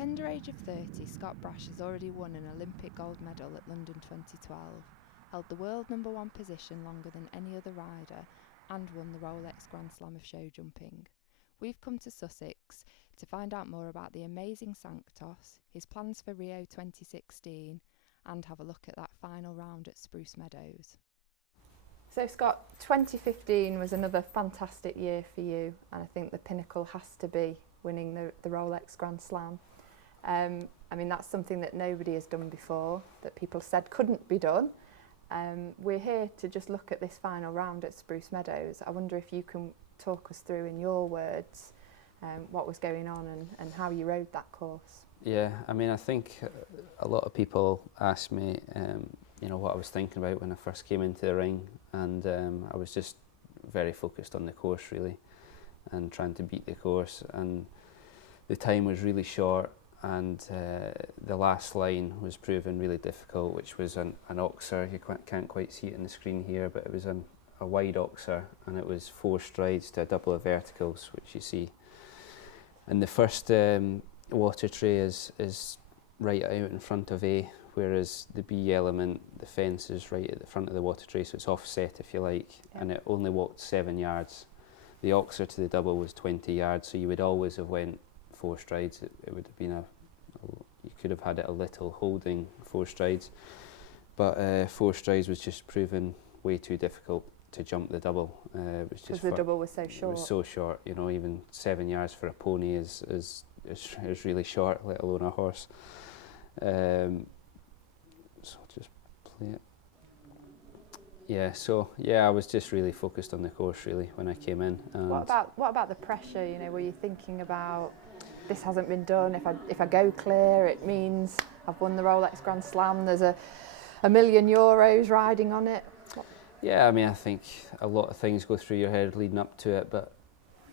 tender age of 30, Scott Brash has already won an Olympic gold medal at London 2012, held the world #1 position longer than any other rider, and won the Rolex Grand Slam of Showjumping. We've come to Sussex to find out more about the amazing Sanctos, his plans for Rio 2016, and have a look at that final round at Spruce Meadows. So Scott, 2015 was another fantastic year for you, and I think the pinnacle has to be winning the Rolex Grand Slam. I mean, that's something that nobody has done before, that people said couldn't be done. We're here to just look at this final round at Spruce Meadows. I wonder if you can talk us through in your words what was going on and how you rode that course. Yeah, I mean, I think a lot of people ask me, what I was thinking about when I first came into the ring, and I was just very focused on the course really, and trying to beat the course. And the time was really short, and the last line was proving really difficult, which was an oxer. You can't quite see it in the screen here, but it was a wide oxer, and it was 4 strides to a double of verticals, which you see. And the first water tray is right out in front of A, whereas the B element, the fence, is right at the front of the water tray, so it's offset if you like, and it only walked 7 yards. The oxer to the double was 20 yards, so you would always have went 4 strides. It would have been you could have had it a little holding 4 strides, but 4 strides was just proven way too difficult to jump the double. Because the double was so short. It was so short, even 7 yards for a pony is really short, let alone a horse. So I'll just play it. I was just really focused on the course really when I came in. What about the pressure? Were you thinking about, this hasn't been done, if I go clear it means I've won the Rolex Grand Slam, there's a €1 million riding on it? Yeah, I mean, I think a lot of things go through your head leading up to it, but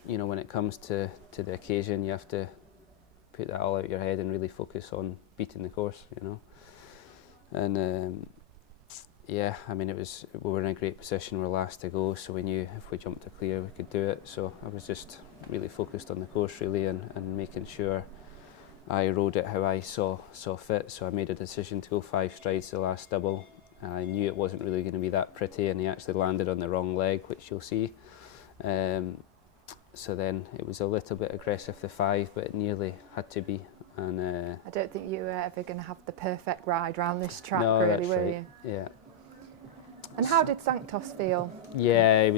when it comes to the occasion, you have to put that all out your head and really focus on beating the course, And I mean, we were in a great position, we were last to go, so we knew if we jumped to clear we could do it. So I was just really focused on the course really, and making sure I rode it how I saw fit. So I made a decision to go 5 strides to the last double. I knew it wasn't really going to be that pretty, and he actually landed on the wrong leg, which you'll see. So then it was a little bit aggressive, the 5, but it nearly had to be. And I don't think you were ever going to have the perfect ride around this track, no, really, that's were right. you? Yeah. And how did Sanctos feel? Yeah,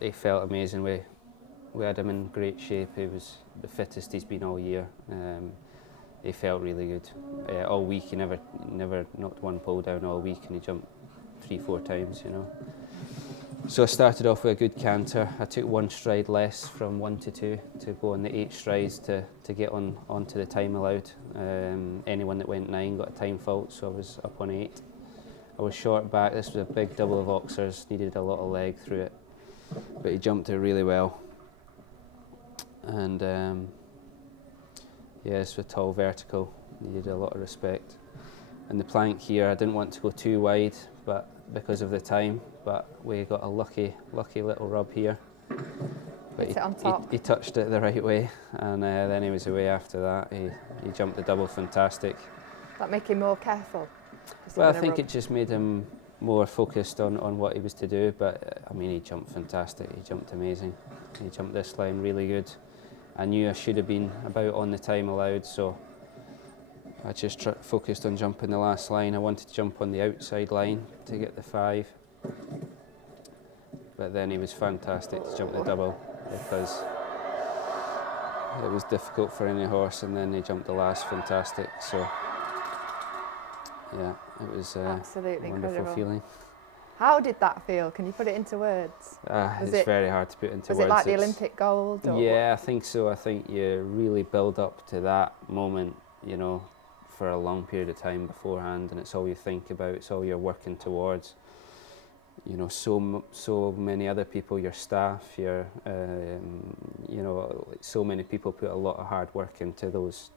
he felt amazing. We had him in great shape. He was the fittest he's been all year. He felt really good. All week he never knocked one pole down all week, and he jumped 3-4 times, So I started off with a good canter. I took 1 stride less from 1 to 2 to go on the 8 strides to get onto the time allowed. Anyone that went 9 got a time fault, so I was up on 8. I was short back. This was a big double of oxers, needed a lot of leg through it, but he jumped it really well. And it's a tall vertical, needed a lot of respect. And the plank here, I didn't want to go too wide, but because of the time, but we got a lucky little rub here. But Hit it on top. He touched it the right way, and then he was away after that. He jumped the double fantastic. That make him more careful? Well, I think it just made him more focused on what he was to do, but I mean, he jumped fantastic. He jumped amazing. He jumped this line really good. I knew I should have been about on the time allowed, so I just focused on jumping the last line. I wanted to jump on the outside line to get the 5, but then he was fantastic to jump the double, because it was difficult for any horse, and then he jumped the last fantastic. So yeah, it was absolutely a wonderful incredible feeling. How did that feel? Can you put it into words? It's very hard to put into words. Was it like the Olympic gold? Or yeah, I think so. I think you really build up to that moment, for a long period of time beforehand, and it's all you think about. It's all you're working towards. So many other people, your staff, so many people put a lot of hard work into those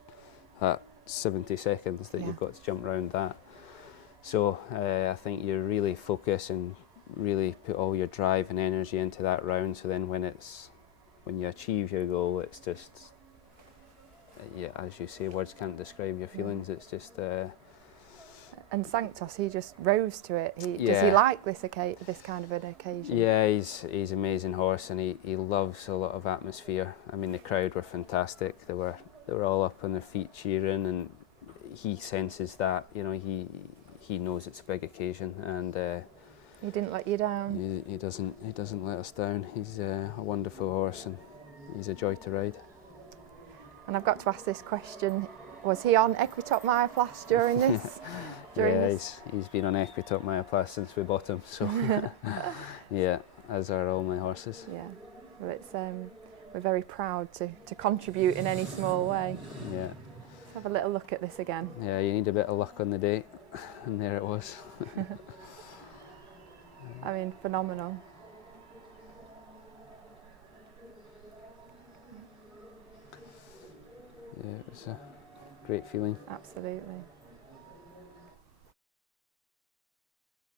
70 seconds that you've got to jump around that. So I think you really focus and really put all your drive and energy into that round. So then when you achieve your goal, yeah, as you say, words can't describe your feelings. It's just And Sanctos, he just rose to it. Does he Yeah. like this kind of an occasion? Yeah, he's an amazing horse, and he loves a lot of atmosphere. I mean, the crowd were fantastic. They were all up on their feet cheering, and he senses that. You know, he knows it's a big occasion, and He didn't let you down. he doesn't let us down. He's a wonderful horse, and he's a joy to ride. And I've got to ask this question: was he on Equitop Myoplast during this? He's been on Equitop Myoplast since we bought him. So yeah, as are all my horses. Yeah. Well, it's we're very proud to contribute in any small way. Yeah. Let's have a little look at this again. Yeah, you need a bit of luck on the day, and there it was. I mean, phenomenal. Yeah, it was a great feeling. Absolutely.